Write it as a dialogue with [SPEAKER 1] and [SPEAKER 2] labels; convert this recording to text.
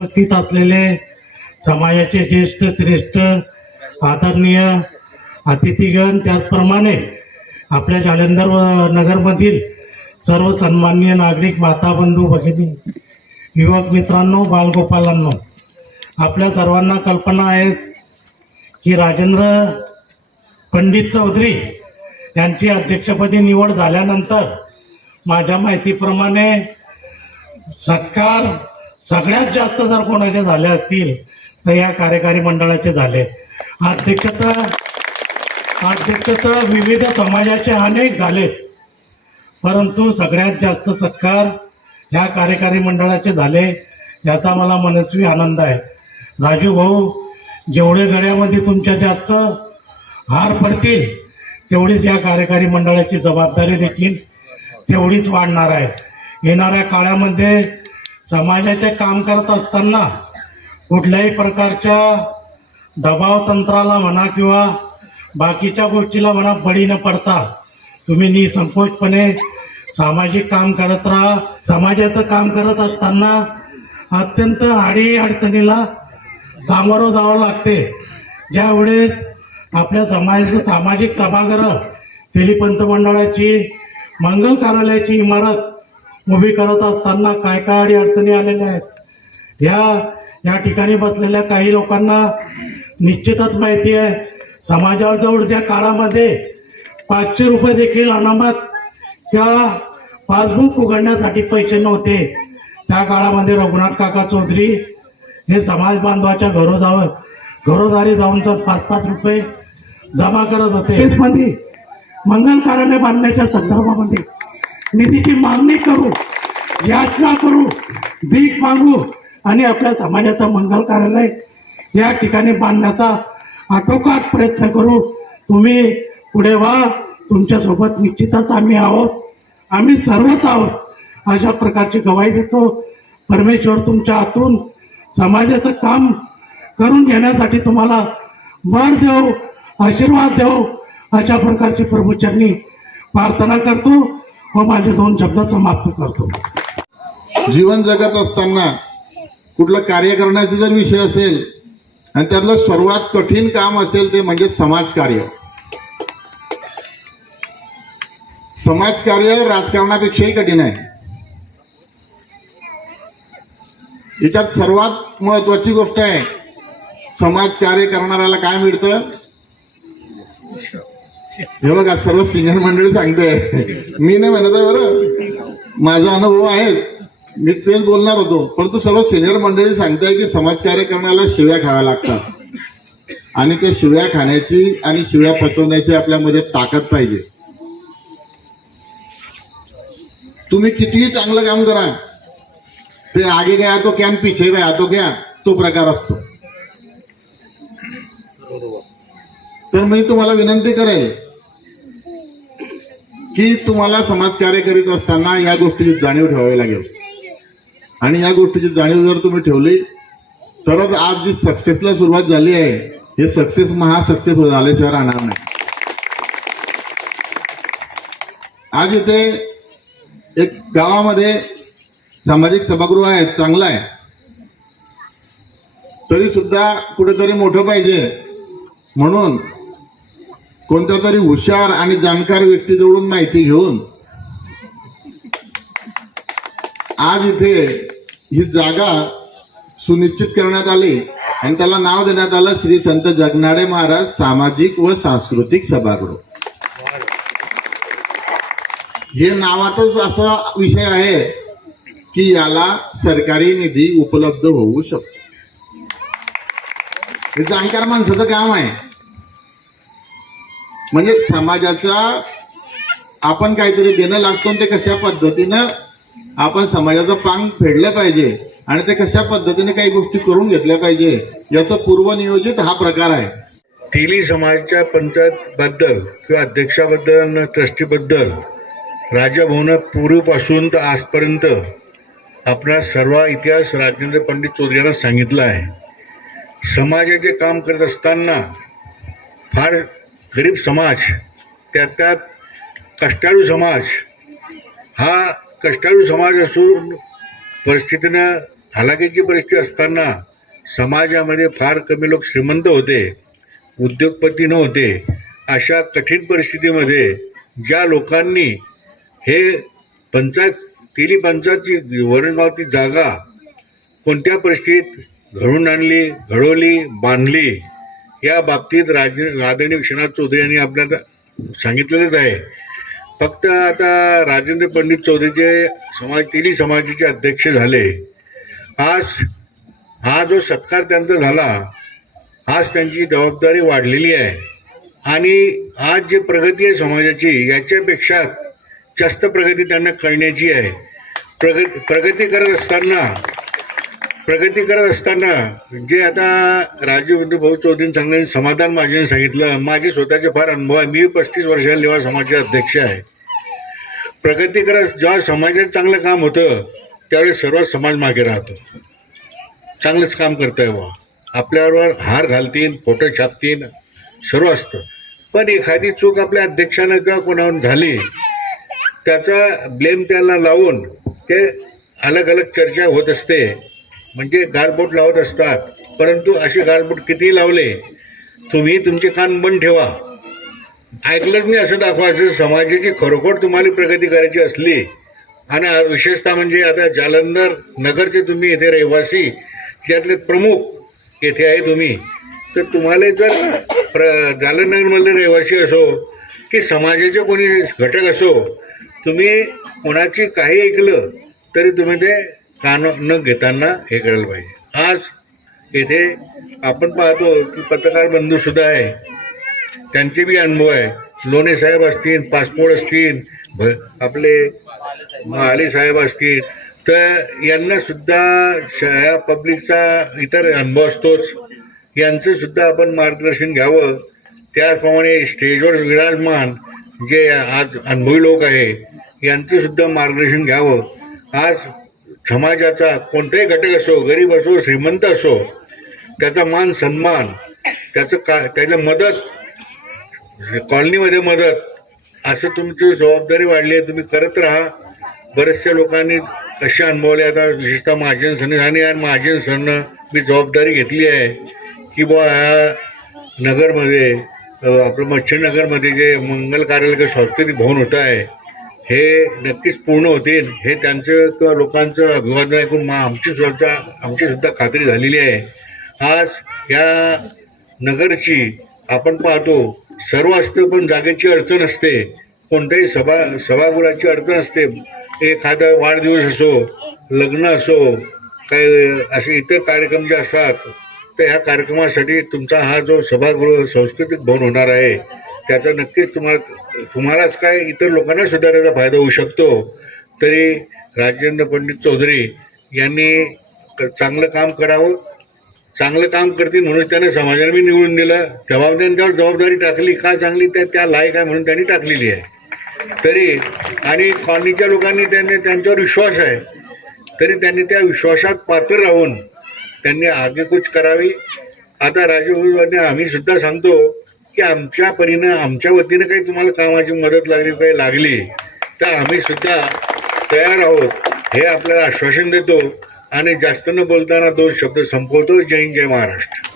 [SPEAKER 1] उपस्थित असलेले समाजाचे ज्येष्ठ श्रेष्ठ आदरणीय अतिथीगण त्याचप्रमाणे आपल्या जालंधर व नगरमधील सर्व सन्माननीय नागरिक माता बंधू भगिनी युवक मित्रांनो बालगोपालांनो आपल्या सर्वांना कल्पना आहे की राजेंद्र पंडित चौधरी यांची अध्यक्षपदी निवड झाल्यानंतर माझ्या माहितीप्रमाणे सत्कार सगळ्यात जास्त जर कोणाचे झाले असतील तर या कार्यकारी मंडळाचे झाले. अध्यक्ष तर अध्यक्ष तर विविध समाजाचे अनेक झालेत परंतु सगळ्यात जास्त सत्कार ह्या कार्यकारी मंडळाचे झाले याचा मला मनस्वी आनंद आहे. राजू भाऊ जेवढे गळ्यामध्ये तुमच्या जास्त हार पडतील तेवढीच या कार्यकारी मंडळाची जबाबदारी देखील तेवढीच वाढणार आहे. येणाऱ्या काळामध्ये समाजाचे काम करत असताना कुठल्याही प्रकारच्या दबाव तंत्राला म्हणा किंवा बाकीच्या गोष्टीला म्हणा बळी न पडता तुम्ही निसंकोचपणे सामाजिक काम करत राहा. समाजाचं काम करत असताना अत्यंत आडी अडचणीला सामोरं जावं लागते. ज्यावेळेस आपल्या समाजाचं सामाजिक सभागृह तेली पंचमंडळाची मंगल कार्यालयाची इमारत उभी करत असताना काय काय अडी अडचणी आलेल्या आहेत? या या ठिकाणी बसलेल्या काही लोकांना निश्चितच माहिती आहे समाजाजवळच्या काळामध्ये पाचशे रुपये देखील अनामत किंवा पासबुक उघडण्यासाठी पैसे नव्हते त्या काळामध्ये रघुनाथ काका चौधरी हे समाज बांधवाच्या घरो जावं घरोदारी जाऊन जर पाच पाच रुपये जमा करत होते. म्हणजे मंगल कार्यालय बांधण्याच्या संदर्भामध्ये निधीची मागणी करू याचना करू भीक मागू आणि आपल्या समाजाचं मंगल कार्यालय या ठिकाणी बांधण्याचा आटोकाट प्रयत्न करू. तुम्ही पुढे व्हा तुमच्यासोबत निश्चितच आम्ही आहोत. आम्ही सर्वच आहोत. अशा प्रकारची गवाही देतो. परमेश्वर तुमच्या हातून समाजाचं काम करून घेण्यासाठी तुम्हाला बळ देऊ आशीर्वाद देऊ अशा प्रकारची प्रभूचरणी प्रार्थना करतो. व माझे दोन शब्द समाप्त करतो.
[SPEAKER 2] जीवन जगत असताना कुठलं कार्य करण्याचा जर विषय असेल आणि त्यातलं सर्वात कठीण काम असेल ते म्हणजे समाजकार्य. समाजकार्य राजकारणापेक्षाही कठीण आहे. याच्यात सर्वात महत्वाची गोष्ट आहे समाजकार्य करणाऱ्याला काय मिळतं? हे बघा सर्व सिनियर मंडळी सांगते मी नाही म्हणत आहे बरं. माझा अनुभव आहेच. मी तेच बोलणार होतो. परंतु सर्व सिनियर मंडळी सांगताय की समाजकार्य करण्याला शिव्या खाव्या लागतात. आणि त्या शिव्या खाण्याची आणि शिव्या पचवण्याची आपल्यामध्ये ताकद पाहिजे. तुम्ही कितीही चांगलं काम करा. ते आगे गया तो क्या पिछे गया तो क्या तो प्रकार असतो. तर मी तुम्हाला विनंती करेल की तुम्हाला समाजकार्य करीत असताना या गोष्टीची जाणीव ठेवावी लागेल. आणि या गोष्टीची जाणीव जर तुम्ही ठेवली तरच आज जी सक्सेसला सुरुवात झाली आहे हे सक्सेस महा सक्सेस झाल्याशिवाय राहणार नाही. आज इथे एक गावामध्ये सामाजिक सभागृह आहे चांगला आहे. तरी सुद्धा कुठेतरी मोठं पाहिजे. म्हणून कोणत्या तरी हुशार आणि जाणकार व्यक्तीजवळून माहिती घेऊन आज इथे ही जागा सुनिश्चित करण्यात आली आणि त्याला नाव देण्यात आलं श्री संत जगनाडे महाराज सामाजिक व सांस्कृतिक सभागृह. हे नावातच असा विषय आहे की याला सरकारी निधी उपलब्ध होऊ शकतो. हे जाणकार माणसाचं काम आहे. म्हणजे समाजाचा आपण काहीतरी देणं लागतो आणि ते कशा पद्धतीनं आपण समाजाचं पांग फेडलं पाहिजे आणि ते कशा पद्धतीने काही गोष्टी करून घेतल्या पाहिजे याचं पूर्वनियोजित हा प्रकार आहे.
[SPEAKER 3] तेली समाजाच्या पंचायतबद्दल किंवा अध्यक्षाबद्दल आणि ट्रस्टीबद्दल राजभवन पूर्वीपासून तर आजपर्यंत आपला सर्व इतिहास राजेंद्र पंडित चौधरी यांना सांगितला आहे. समाजाचे काम करत असताना फार गरीब समाज त्यात त्यात कष्टाळू समाज हा कष्टाळू समाज असून परिस्थितीनं हालाकीची परिस्थिती असताना समाजामध्ये फार कमी लोक श्रीमंत होते उद्योगपती नव्हते अशा कठीण परिस्थितीमध्ये ज्या लोकांनी हे पंचायत तेली पंचायतची वरणगावची जागा कोणत्या परिस्थितीत घडून आणली घडवली बांधली या बाबतीत राज आदरणीय विश्वनाथ चौधरी यांनी आपल्याला सांगितलेलंच आहे. फक्त आता राजेंद्र पंडित चौधरीचे समाज तेली समाजाचे अध्यक्ष झाले. आज हा जो सत्कार त्यांचा झाला आज त्यांची जबाबदारी वाढलेली आहे. आणि आज जे प्रगती आहे समाजाची याच्यापेक्षा जास्त प्रगती त्यांना कळण्याची आहे. प्रगती प्रगती करत असताना प्रगती करत असताना जे आता राजीव भाऊ चौधरी सांगण्याचे समाधान माझ्याने सांगितलं माझे स्वतःचे फार अनुभव आहे. मी पस्तीस वर्षाला लेवा समाजाचे अध्यक्ष आहे. प्रगती करत जेव्हा समाजात चांगलं काम होतं त्यावेळेस सर्व समाज मागे राहतो. चांगलंच काम करताय बा आपल्याबरोबर हार घालतील फोटो छापतील सर्व असतं. पण एखादी चूक आपल्या अध्यक्षानं किंवा कोणावर झाली त्याचा ब्लेम त्याला लावून ते अलग अलग चर्चा होत असते. म्हणजे गालबोट लावत असतात. परंतु असे गालबोट कितीही लावले तुम्ही तुमचे कान बंद ठेवा. ऐकलंच नाही असं दाखवायचं समाजाची खरोखर तुम्हाला प्रगती करायची असली. आणि विशेषतः म्हणजे आता जालंधर नगरचे तुम्ही येथे रहिवासी त्यातले प्रमुख येथे आहे तुम्ही. तर तुम्हाला जर प्र जालंधरमधले रहिवासी असो की समाजाचे कोणी घटक असो तुम्ही कोणाची काही ऐकलं तरी तुम्ही ते कान न घेताना हे करायला पाहिजे. आज येथे आपण पाहतो की पत्रकार बंधूसुद्धा आहे. त्यांचे बी अनुभव आहे. लोणे साहेब असतील पासपोर्ट असतील भ आपले महाले साहेब असतील तर यांनासुद्धा ह्या पब्लिकचा इतर अनुभव असतोच. यांचंसुद्धा आपण मार्गदर्शन घ्यावं. त्याचप्रमाणे स्टेजवर विराजमान जे आज अनुभवी लोक आहे यांचंसुद्धा मार्गदर्शन घ्यावं. आज समाजाचा कोणताही घटक असो गरीब असो श्रीमंत असो त्याचा मान सन्मान त्याचं का त्याला मदत कॉलनीमध्ये मदत असं तुमची जबाबदारी वाढली आहे तुम्ही करत राहा. बऱ्याचशा लोकांनी असे अनुभवले. आता विशेषतः महाजन सनी आणि महाजन सणनं मी जबाबदारी घेतली आहे की बुवा ह्या नगरमध्ये आपलं मच्छीनगरमध्ये जे मंगल कार्यालय सांस्कृतिक भवन होतं आहे हे नक्कीच पूर्ण होतील. हे त्यांचं किंवा लोकांचं अभिवादन ऐकून मा आमची सुद्धा आमची सुद्धा खात्री झालेली आहे. आज या नगरची आपण पाहतो सर्व असतं पण जागेची अडचण असते. कोणत्याही सभा सभागृहाची अडचण असते. एखादा वाढदिवस असो लग्न असो काही असे इतर कार्यक्रम जे असतात तर ह्या कार्यक्रमासाठी तुमचा हा जो सभागृह सांस्कृतिक भवन होणार आहे त्याचा नक्कीच तुम्हाला तुम्हालाच काय इतर लोकांना सुद्धा त्याचा फायदा होऊ शकतो. तरी राजेंद्र पंडित चौधरी यांनी क- चांगलं काम करावं. चांगलं काम करतील म्हणून त्यांना समाजाने मी निवडून दिलं. जबाबदारी त्यावर जबाबदारी टाकली. का चांगली? त्या त्या लायक आहे म्हणून त्यांनी टाकलेली आहे. तरी आणि कॉलनीच्या लोकांनी त्यांनी त्यांच्यावर विश्वास आहे. तरी त्यांनी त्या विश्वासात पात्र राहून त्यांनी आगेकूच करावी. आता राजूभाऊंनी आम्ही सुद्धा सांगतो की आमच्या परीनं आमच्या वतीनं काही तुम्हाला कामाची मदत लागली काही लागली तर आम्ही सुद्धा तयार आहोत हे आपल्याला आश्वासन देतो. आणि जास्त न बोलताना दोन शब्द संपवतो. जय हिंद जय महाराष्ट्र.